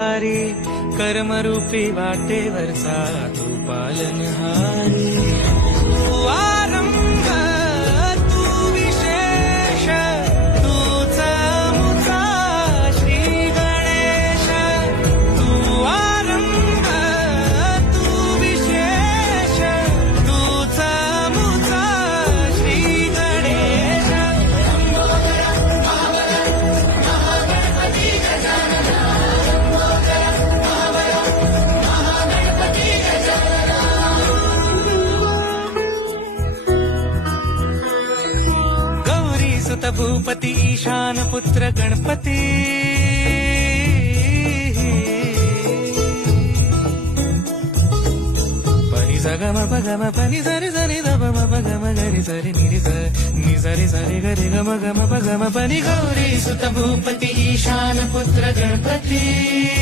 हरी कर्मरूपी वाटेवरचा तू पालनहारी तू आरंभ तू विशेष तूच मुचा श्री गणेश तू आरंभ तू विशेष तूच मुचा श्री गणेश सुत भूपती ईशान पुत्र गणपती पनी सगम पगम पनी सरी सरी दम पगम गरी सरी निरी नि सरी सरी गरी गम गम पगम पनी गौरी सुत भूपती ईशान पुत्र गणपती।